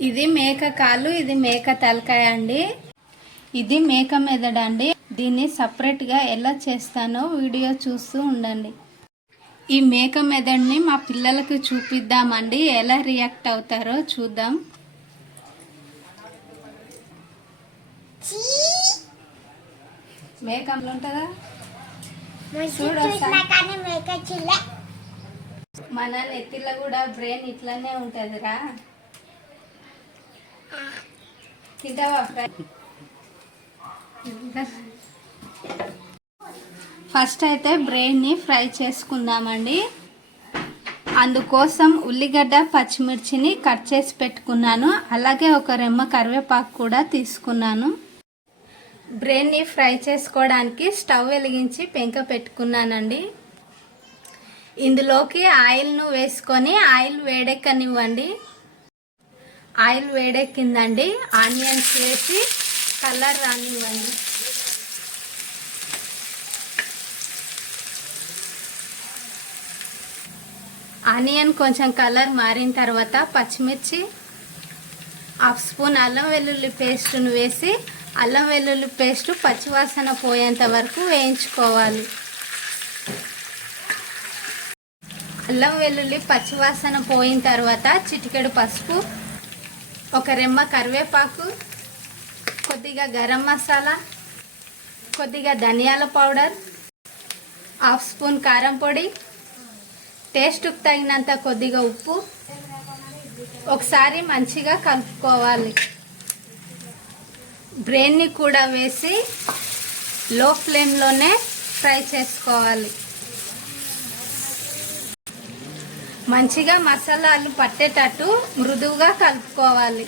ఇది మేక కాలు ఇది మేక తలకాయ అండి. ఇది మేక మెదడు అండి. దీన్ని సపరేట్గా ఎలా చేస్తానో వీడియో చూస్తూ ఉండండి. ఈ మేక మెదడుని మా పిల్లలకి చూపిద్దామండి. ఎలా రియాక్ట్ అవుతారో చూద్దాం. మేక ఉంటుందా? చూడు మన నెత్తిలో కూడా బ్రెయిన్ ఇట్లానే ఉంటుందిరా. తింటావా ఫ్రై? ఫస్ట్ అయితే బ్రెయిన్ని ఫ్రై చేసుకుందామండి. అందుకోసం ఉల్లిగడ్డ పచ్చిమిర్చిని కట్ చేసి పెట్టుకున్నాను. అలాగే ఒక రెమ్మ కరివేపాకు కూడా తీసుకున్నాను. బ్రెయిన్ని ఫ్రై చేసుకోవడానికి స్టవ్ వెలిగించి పెంక పెట్టుకున్నానండి. ఇందులోకి ఆయిల్ను వేసుకొని ఆయిల్ వేడెక్కనివ్వండి. ఆయిల్ వేడెక్కిందండి ఆనియన్స్ వేసి కలర్ రానివ్వండి. ఆనియన్ కొంచెం కలర్ మారిన తర్వాత పచ్చిమిర్చి హాఫ్ స్పూన్ అల్లం వెల్లుల్లి పేస్ట్ను వేసి అల్లం వెల్లుల్లి పేస్ట్ పచ్చివాసన పోయేంత వరకు వేయించుకోవాలి. అల్లం వెల్లుల్లి పచ్చివాసన పోయిన తర్వాత చిటికెడు పసుపు ఒక రెమ్మ కరివేపాకు కొద్దిగా గరం మసాలా కొద్దిగా ధనియాల పౌడర్ హాఫ్ స్పూన్ కారం పొడి టేస్ట్కు తగినంత కొద్దిగా ఉప్పు. ఒకసారి మంచిగా కలుపుకోవాలి. బ్రెయిన్ని కూడా వేసి లో ఫ్లేమ్లోనే ఫ్రై చేసుకోవాలి. మంచిగా మసాలాలు పట్టేటట్టు మృదువుగా కలుపుకోవాలి.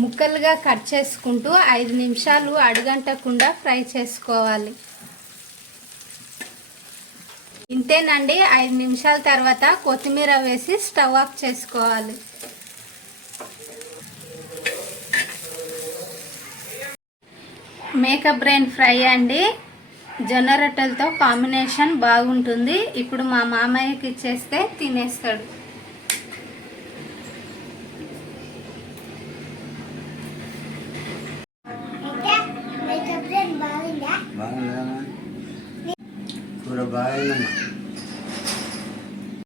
ముక్కలుగా కట్ చేసుకుంటూ ఐదు నిమిషాలు అడుగంటకుండా ఫ్రై చేసుకోవాలి. ఇంతేనండి ఐదు నిమిషాల తర్వాత కొత్తిమీర వేసి స్టవ్ ఆఫ్ చేసుకోవాలి. మేకప్ బ్రెయిన్ ఫ్రై అండి. జొన్న రొట్టెలతో కాంబినేషన్ బాగుంటుంది. ఇప్పుడు మా మామయ్యకి ఇచ్చేస్తే తినేస్తాడు. కూర బాగుందమ్మా.